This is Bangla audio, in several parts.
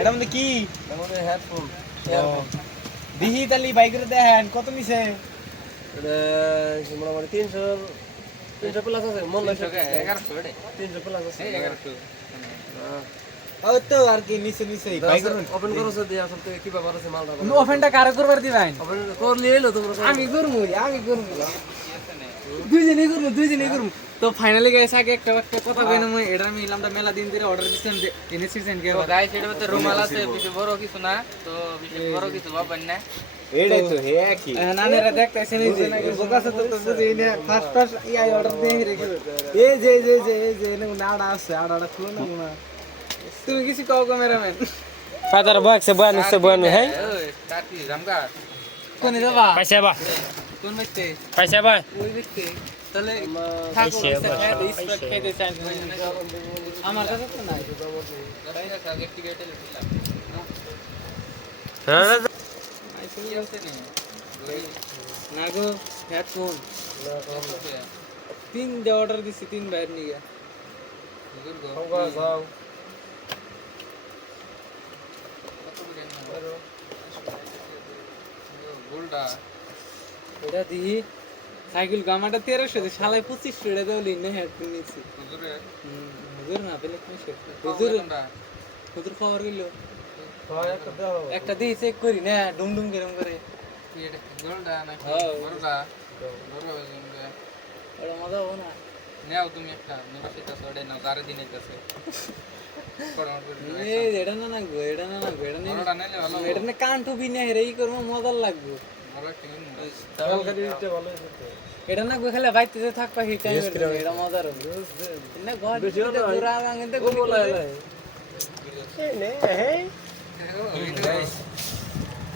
এটা মধ্যে কি আমাদের হেডফোন দিহি তালি বাইকের দেখেন কত নিছে এটা মোটামুটি 300 প্লাস আছে মন লাগে 300 প্লাস আছে 1100 ও তো আর কি নিছে নিছে বাইকের ওপেন করো সে দিয়া সব থেকে কি ব্যাপার আছে মালটা ওপেনটা কারে করবার দিবেন ওপেন করলি এলো তোমরা আমি করবো দুইজনেই করবো তো ফাইনালি গাইস আগে একটা কথা কইনা মই এটা আমি ইলামটা মেলা দিন ধরে অর্ডার দিছিলাম যে এনেছিলেন কি গাইস এটার মধ্যে রুমাল আছে বেশি বড় কিছু না তো বেশি বড় কিছু ভাববেন না এটাই তো হে কি নানেরা দেখতেছেন এই যে বোকাছে তো বুঝি না ফার্স্ট ইয়াই অর্ডার দিয়ে রেখে এই যে নাড়া আছে আড়াড়া খুলো না তুমি কিছু কও ক্যামেরাম্যান ফাদার বক্স বয়ান হ্যাঁ ওই কাটি রামগার কোনে যাবা পয়সা বা কোন ব্যক্তি পয়সা বা ওই ব্যক্তি তাহলে থাকো খেতে চাই আমার কাছে তো নাই হ্যাঁ না গো হেডফোন তিন অর্ডার দিছি তিন বাইর নিয়ে গোলটা ওটা দিই সাইকেল গামাটা 1300 দে শালায় 2500 টাকা দেওলি না হেডফোন নিছি হুজুর না পেলে কি হুজুর খবর গেল একটা দিয়ে চেক করি না ডুমডুম কেরম করে গোলটা নাকি হ্যাঁ। বড়টা বড় ওটা মজা হবে না নেও তুমি একটা নিবাসিত সড়ে নাও গারে দিন আইতাছে এই এটা না না গো এটা না গো এটা বড়টা নিলে ভালো এটা না কান টুবি না হেরেই করবো মজা লাগবে বড় একটা নিন এটা না গো খেলে বাইতে যে থাকবা হি টাইম এটা মজার হবে না ঘর ভিতরে পুরা ভাঙতে গো বলা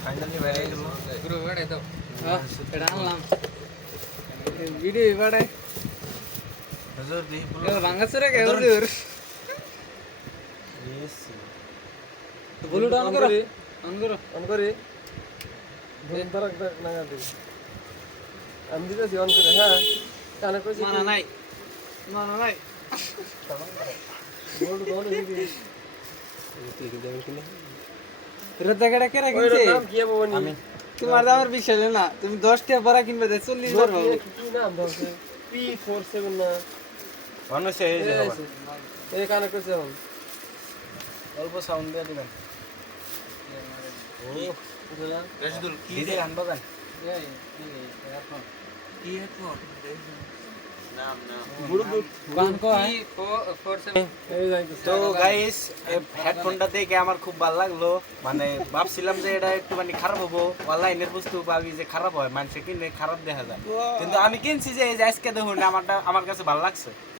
ফাইনালি বাইরে গেল পুরো বেড়ে দাও হ্যাঁ এটা আনলাম ভিডিও বাড়াই হুজুর দি ভাঙাচুরা কে হুজুর ব্লুটুথ অন করো অন করি ধুম ধরক না গাদি আমি দিতেছি অন করে হ্যাঁ কানে কইছি মানা নাই গোল্ড গোল্ড দিবি রোদাগাড়া কে ওই রাখিছে নাম কি বনি আমি তোমার দামের বিষয় না তুমি 10 টাকা ভরা কিনবে 40 বার পাবো কি নাম ধরছে P47 না মানুষ এই যে এই কানে কইছে এখন অল্প সাউন্ড দিয়ে দিবেন ও বুঝলা রাশিদুল কি দিয়ে গান বাজান কি হেডফোন গান কো এই যাইতো তো গাইস হেডফোনটা দেখে আমার খুব ভালো লাগলো মানে ভাবছিলাম যে এটা একটুখানি খারাপ হবো অনলাইনের বস্তু পাবি যে খারাপ হয় মানুষে কিনে খারাপ দেখা যায় কিন্তু আমি কিনছি যে এই যে আজকে দেখুন আমার কাছে ভালো লাগছে